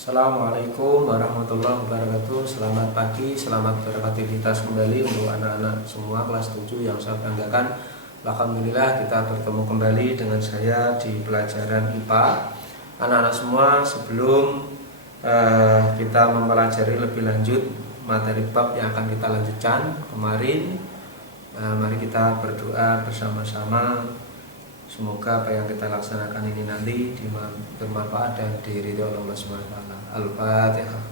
Assalamualaikum warahmatullahi wabarakatuh. Selamat pagi, selamat beraktivitas kembali untuk anak-anak semua kelas 7 yang saya banggakan. Alhamdulillah kita bertemu kembali dengan saya di pelajaran IPA. Anak-anak semua, sebelum kita mempelajari lebih lanjut materi bab yang akan kita lanjutkan kemarin, mari kita berdoa bersama-sama. Semoga apa yang kita laksanakan ini nanti bermanfaat dan diridhoi oleh Allah Subhanahu wa taala. Al-Fatihah.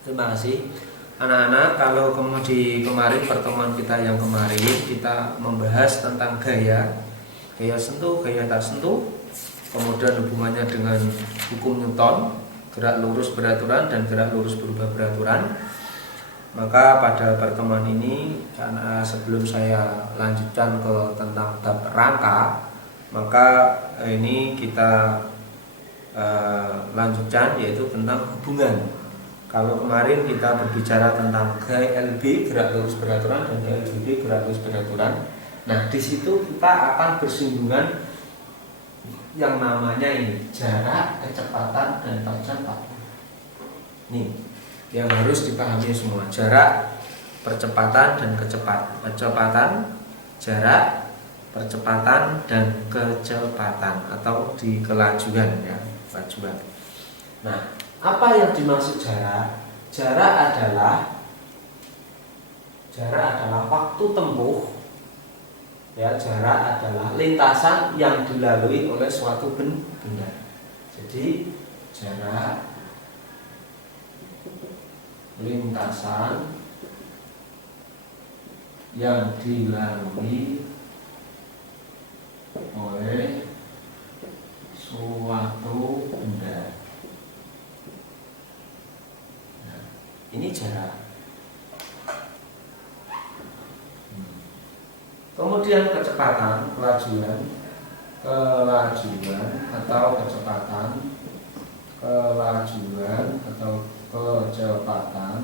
Terima kasih anak-anak. Kalau kemarin pertemuan kita yang kemarin kita membahas tentang gaya sentuh, gaya tak sentuh, kemudian hubungannya dengan hukum Newton, gerak lurus beraturan dan gerak lurus berubah beraturan. Maka pada pertemuan ini, karena sebelum saya lanjutkan ke tentang bab rangka, maka ini kita lanjutkan yaitu tentang hubungan. Kalau kemarin kita berbicara tentang GLB, gerak lurus beraturan, dan GLB, gerak lurus beraturan. Nah, di situ kita akan bersinggungan yang namanya ini jarak, kecepatan, dan percepatan. Nih yang harus dipahami semua: jarak, percepatan, dan kecepatan, jarak, percepatan, dan kecepatan atau di kelajuan ya, kelajuan. Nah, apa yang dimaksud jarak? Jarak adalah waktu tempuh ya, jarak adalah lintasan yang dilalui oleh suatu benda. Jadi jarak, lintasan yang dilalui oleh suatu benda. Nah, ini jarak. Kemudian kecepatan, kelajuan atau kecepatan, kecepatan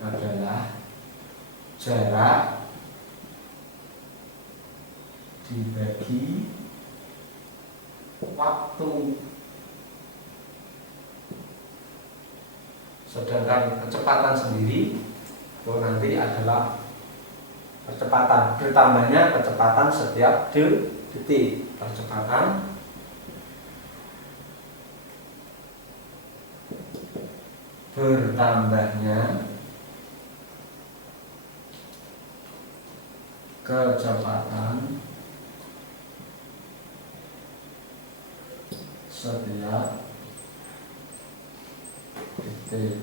adalah jarak dibagi waktu. Sedangkan kecepatan sendiri itu nanti adalah percepatan, bertambahnya kecepatan setiap detik. Percepatan bertambahnya kecepatan setiap detik.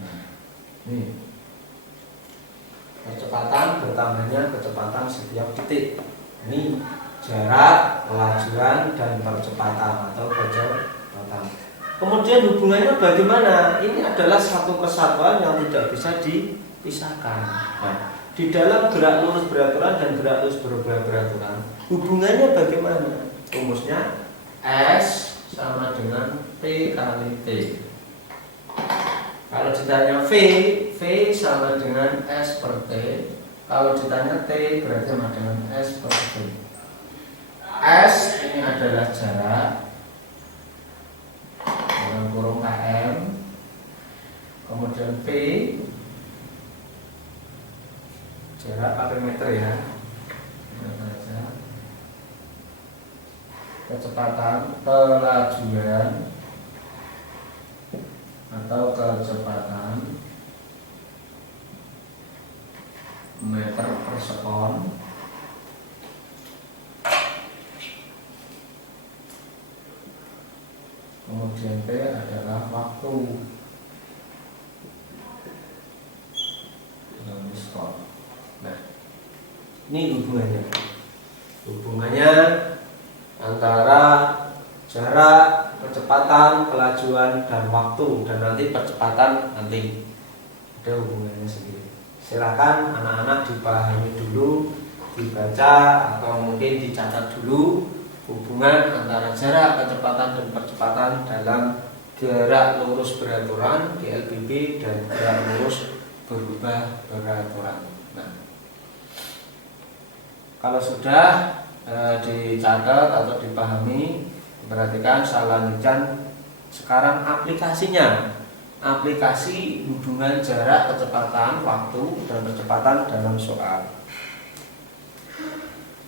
Nah, ini percepatan bertambahnya kecepatan setiap detik. Ini jarak, kelajuan, dan percepatan atau kecepatan. Kemudian hubungannya bagaimana? Ini adalah satu kesatuan yang tidak bisa dipisahkan. Nah, di dalam gerak lurus beraturan dan gerak lurus berubah beraturan, hubungannya bagaimana? Rumusnya S sama dengan P kali T. Kalau ditanya V sama dengan S per T. Kalau ditanya T berarti sama dengan S per T. S ini adalah jarak dengan kurung km, kemudian V jarak pakai meter ya, kecepatan, kelajuan atau kecepatan meter per sekon, kemudian P adalah waktu dalam sekon. Nah, ini hubungannya antara jarak, kecepatan, kelajuan, dan waktu, dan nanti percepatan nanti ada hubungannya sendiri. Silakan anak-anak dipahami dulu, dibaca atau mungkin dicatat dulu hubungan antara jarak, kecepatan, dan percepatan dalam gerak lurus beraturan GLBB dan gerak lurus berubah peraturan. Nah, kalau sudah dicatat atau dipahami, perhatikan selanjutnya sekarang aplikasinya. Aplikasi hubungan jarak, kecepatan, waktu, dan percepatan dalam soal.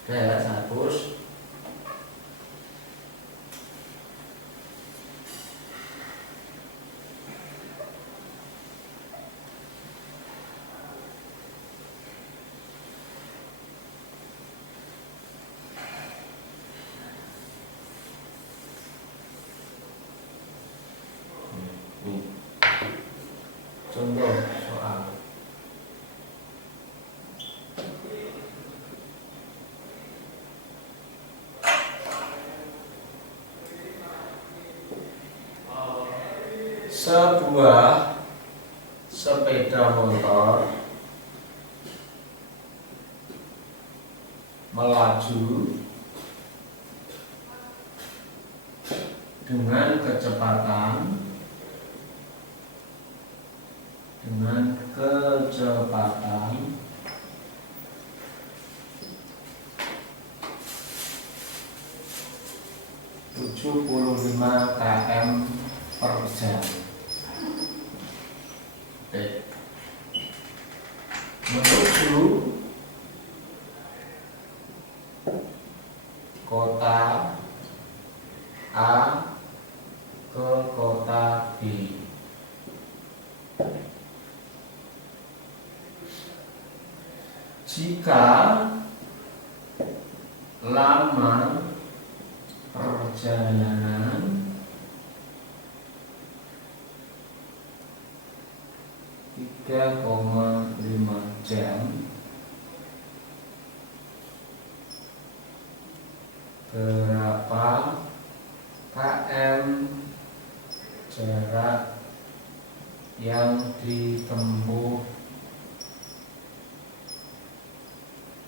Oke, saya hapus. Contoh soal. Sebuah sepeda motor melaju dengan kecepatan 75 km per jam. Menuju kota A ke kota B. Jika lama perjalanan tiga 3,5 jam, berapa km jarak yang ditempuh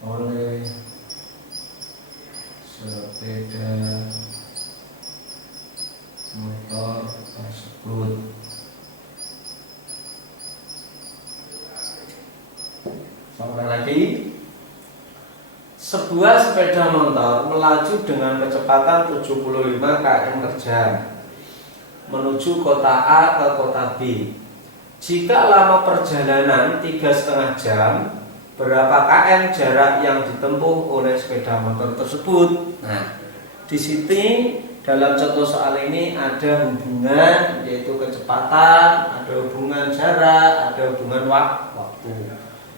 oleh sepeda motor tersebut? Sampai lagi, sebuah sepeda motor melaju dengan kecepatan 75 km per jam menuju kota A ke kota B. Jika lama perjalanan 3,5 jam, berapa km jarak yang ditempuh oleh sepeda motor tersebut? Nah, di sini dalam contoh soal ini ada hubungan, yaitu kecepatan, ada hubungan jarak, ada hubungan waktu.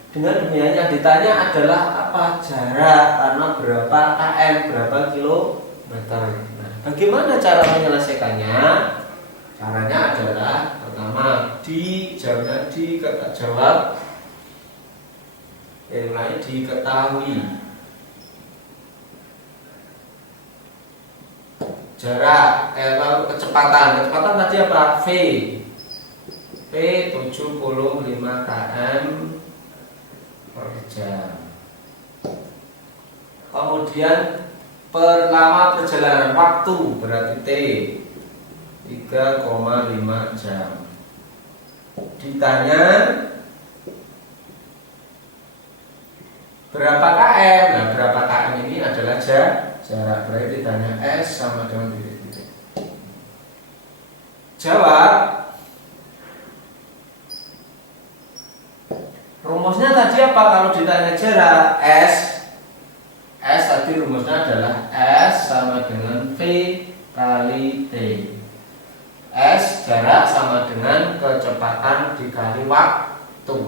Dengan demikian yang ditanya adalah apa jarak, karena berapa km, berapa kilometer. Nah, bagaimana cara menyelesaikannya? Caranya adalah pertama jawab, yang lain diketahui. Jarak, lalu kecepatan tadi apa? V 75 km per jam. Kemudian lama perjalanan, waktu berarti T 3,5 jam. Ditanya berapa km? Nah, berapa km ini adalah jarak, berarti ditanya S sama dengan titik-titik. Jawab. Rumusnya tadi apa kalau ditanya jarak? S tadi rumusnya adalah S sama dengan V kali T. S jarak sama dengan kecepatan dikali waktu.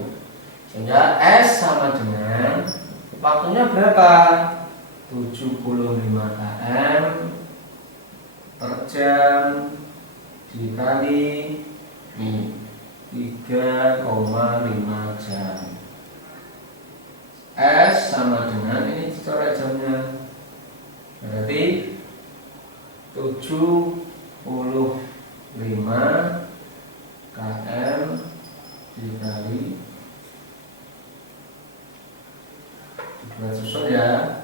Sehingga S sama dengan waktunya berapa? 75 km per jam dikali 3,5 jam. S sama dengan, ini coret jamnya, berarti 75 km dikali, buat susun ya,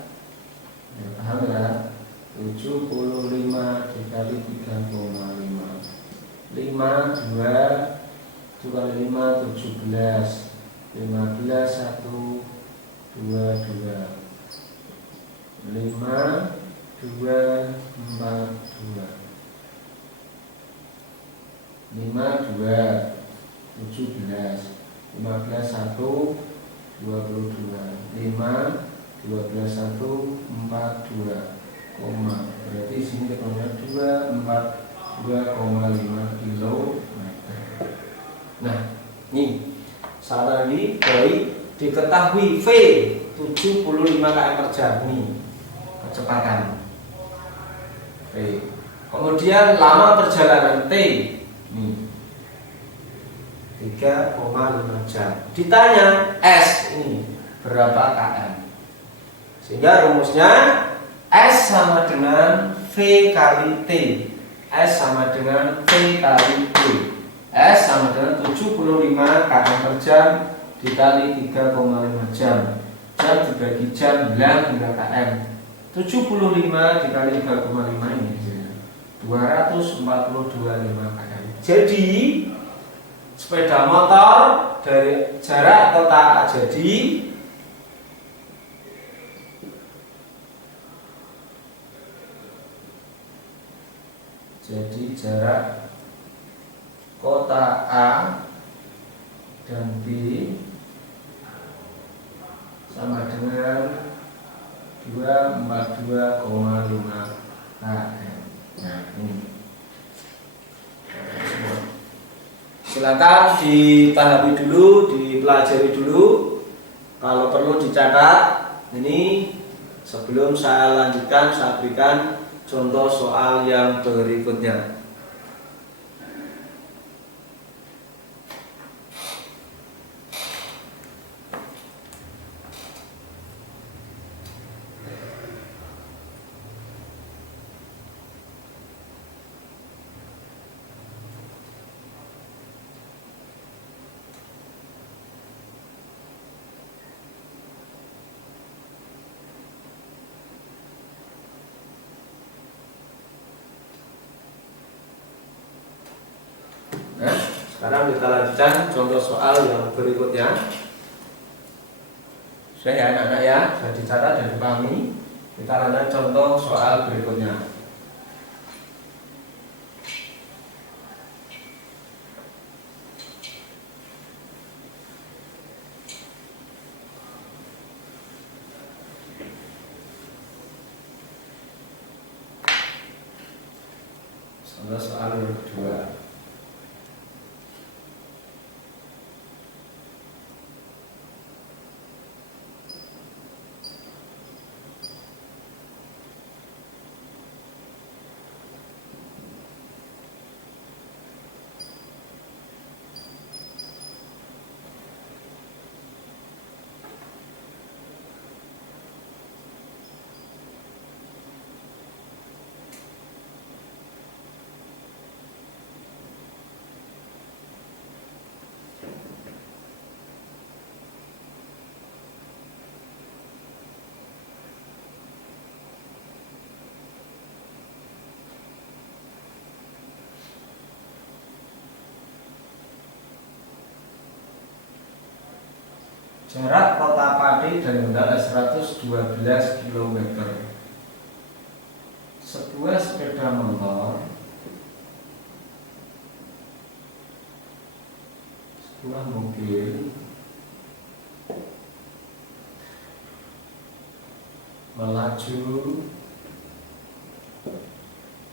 paham ya? 75 dikali 3,5, 5 2 kali 5 17, 15 1 2 2 5 2 4 2 5 2 17 15 1 22 5 12 1 4 2 koma, berarti sini ketemunya 2,5 kilometer. Nah, ini salah lagi dari diketahui V 75 km per jam nih kecepatan V. Kemudian lama perjalanan T nih 3,5 jam. Ditanya S ini berapa km? Sehingga rumusnya S sama dengan V kali T. S sama dengan V kali T. S sama dengan 75 km per jam dikali 3,5 jam. Jam dibagi jam bilang dengan km. 75 dikali 3,5 ini 242,5 km. Jadi sepeda motor dari jarak kota jadi jarak kota A dan B sama dengan 242,5 km. Nah, ini silakan dipahami dulu, dipelajari dulu. Kalau perlu dicatat. Ini sebelum saya lanjutkan, saya berikan contoh soal yang berikutnya. Nah, sekarang kita lanjutkan contoh soal yang berikutnya. Saya anak-anak ya, sudah dicatat dan dipahami. Kita lanjutkan contoh soal berikutnya. Contoh soal yang kedua. Jarak kota Pati dari Kendal 112 km. Sebuah sepeda motor, sebuah mobil melaju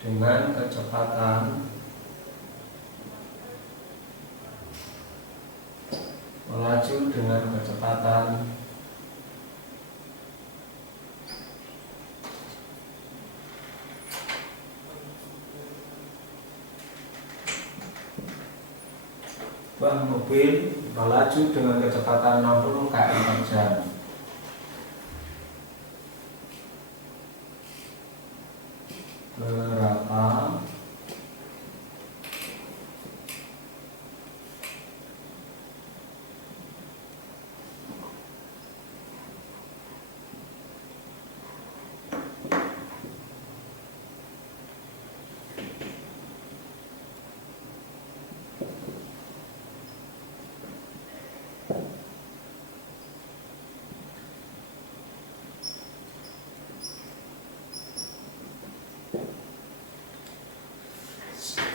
dengan kecepatan sebuah mobil melaju dengan kecepatan 60 km per jam. Berapa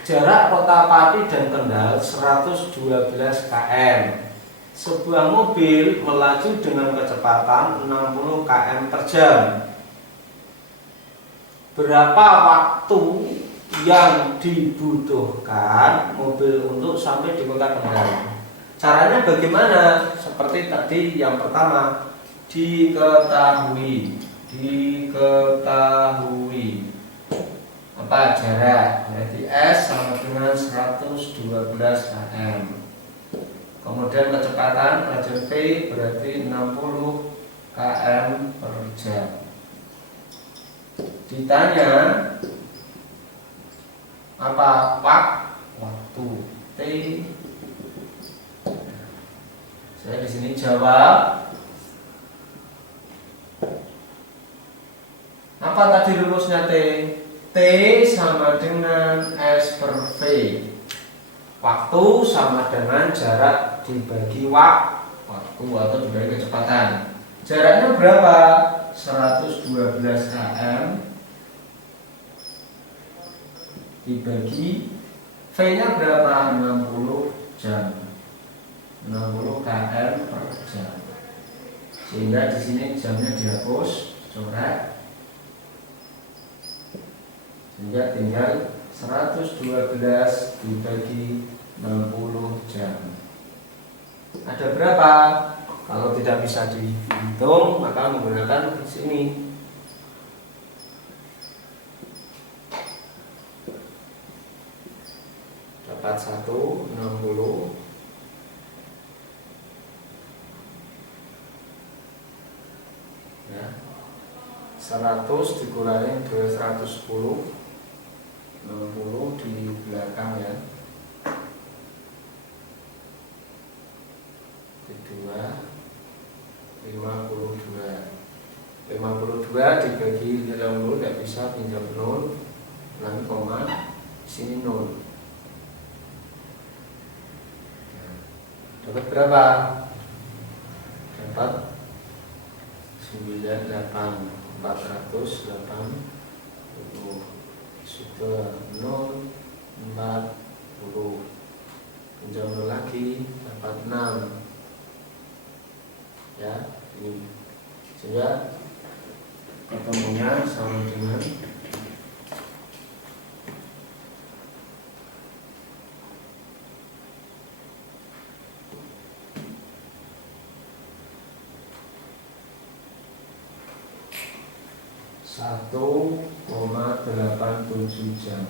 jarak Kota Pati dan Kendal 112 km. Sebuah mobil melaju dengan kecepatan 60 km per jam. Berapa waktu yang dibutuhkan mobil untuk sampai di Kota Kendal? Caranya bagaimana? Seperti tadi yang pertama, diketahui apa jarak, berarti S sama dengan 112 km. Kemudian kecepatan lajur V berarti 60 km per jam. Ditanya apa waktu T. Saya di sini jawab. Apa tadi rumusnya T? T sama dengan S per V. Waktu sama dengan jarak dibagi waktu atau dibagi kecepatan. Jaraknya berapa? 112 km dibagi V-nya berapa? 60 jam. 60 km per jam. Sehingga di sini jamnya dihapus, coret. Sehingga tinggal 112 dibagi 60 jam. Ada berapa? Kalau tidak bisa dihitung, maka menggunakan di sini. Dapat 160 ya. 100 dikurangi 210, 60 di belakang ya. 52 dibagi 60 tidak bisa, pinjam 0, ulangi koma, sini 0. Dapat berapa? Dapat 98, 480 sudah 0, 40, pinjam 0 lagi dapat 6 ya. Ini sudah ketemunya sama dengan 1,87 jam.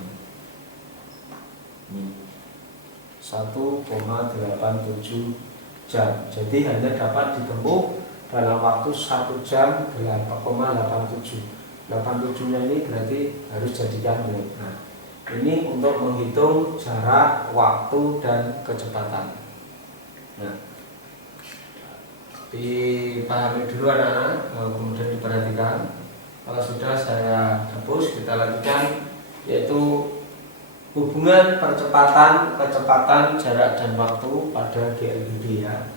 1,87 jam. Jadi hanya dapat ditempuh dalam waktu 1 jam 8,87. 87-nya ini berarti harus jadikan menit. Nah, ini untuk menghitung jarak, waktu, dan kecepatan. Nah, dipahami dulu anak-anak, kemudian diperhatikan. Kalau sudah saya hapus, kita lanjutkan, yaitu hubungan percepatan, kecepatan, jarak, dan waktu pada GLBD ya.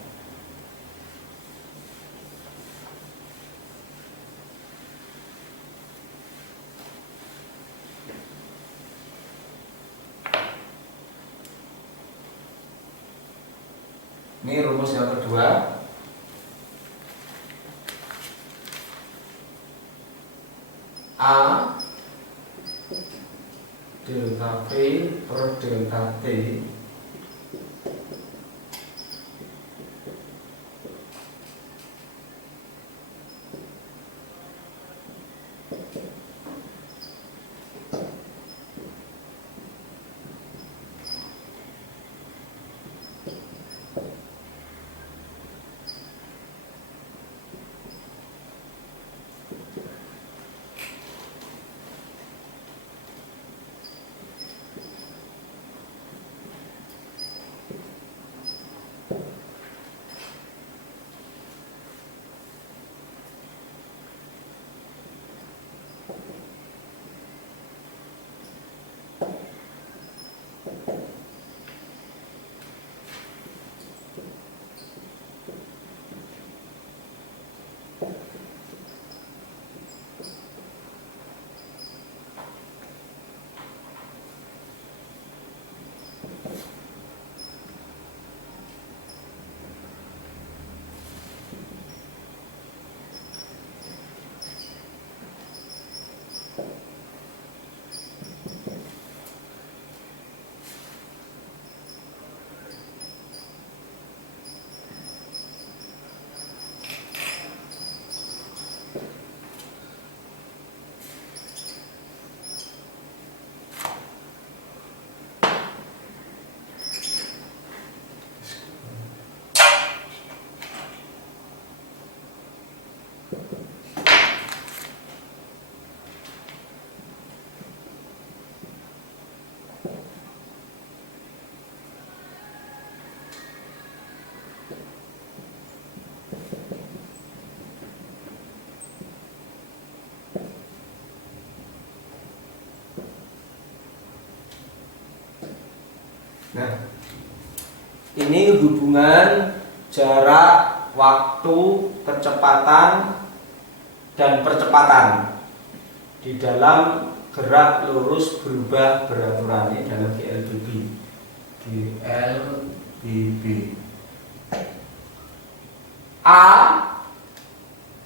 Ini rumus yang kedua. A delta V per delta T Nah, ini hubungan jarak, waktu, kecepatan, dan percepatan di dalam gerak lurus berubah beraturan. Ini dalam GLBB. A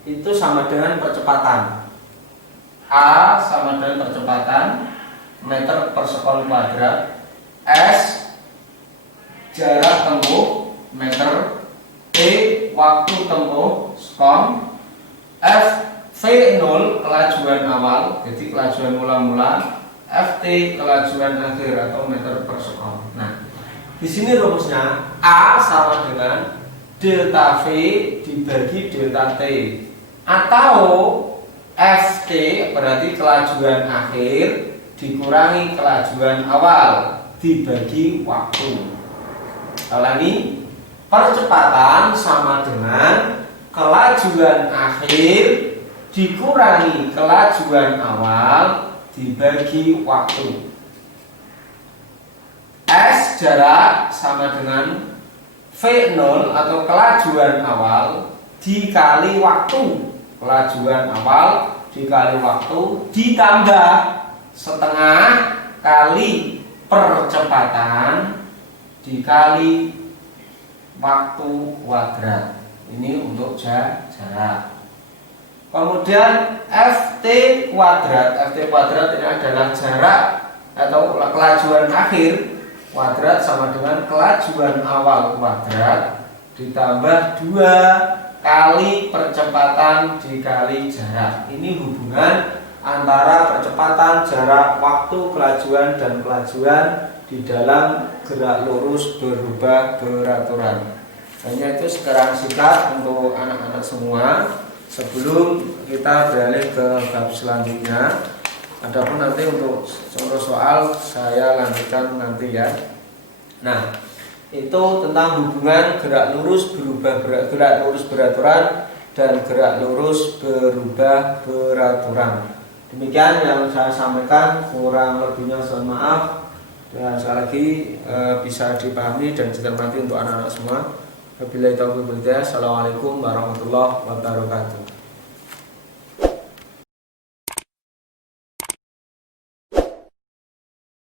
itu sama dengan percepatan. A sama dengan percepatan meter per sekon kuadrat. S jarak tempuh meter. T waktu tempuh sekon. F V0 kelajuan awal, jadi kelajuan mula-mula. FT kelajuan akhir atau meter per sekon. Nah, di sini rumusnya A sama dengan delta V dibagi delta T, atau FT berarti kelajuan akhir dikurangi kelajuan awal dibagi waktu. Ulangi, percepatan sama dengan kelajuan akhir dikurangi kelajuan awal dibagi waktu. S jarak sama dengan V0 atau kelajuan awal dikali waktu. Kelajuan awal dikali waktu ditambah setengah kali percepatan dikali waktu kuadrat. Ini untuk jarak. Kemudian FT kuadrat ini adalah jarak atau kelajuan akhir kuadrat sama dengan kelajuan awal kuadrat ditambah 2 kali percepatan dikali jarak. Ini hubungan antara percepatan, jarak, waktu, kelajuan, dan kelajuan di dalam gerak lurus berubah beraturan. Hanya itu sekarang singkat untuk anak-anak semua sebelum kita beralih ke bab selanjutnya. Adapun nanti untuk contoh soal saya lanjutkan nanti ya. Nah, itu tentang hubungan gerak lurus gerak lurus beraturan dan gerak lurus berubah beraturan. Demikian yang saya sampaikan, kurang lebihnya mohon maaf. Dan sekali lagi bisa dipahami dan dicermati untuk anak-anak semua. Wabillahi taufiq wal hidayah. Assalamualaikum warahmatullahi wabarakatuh.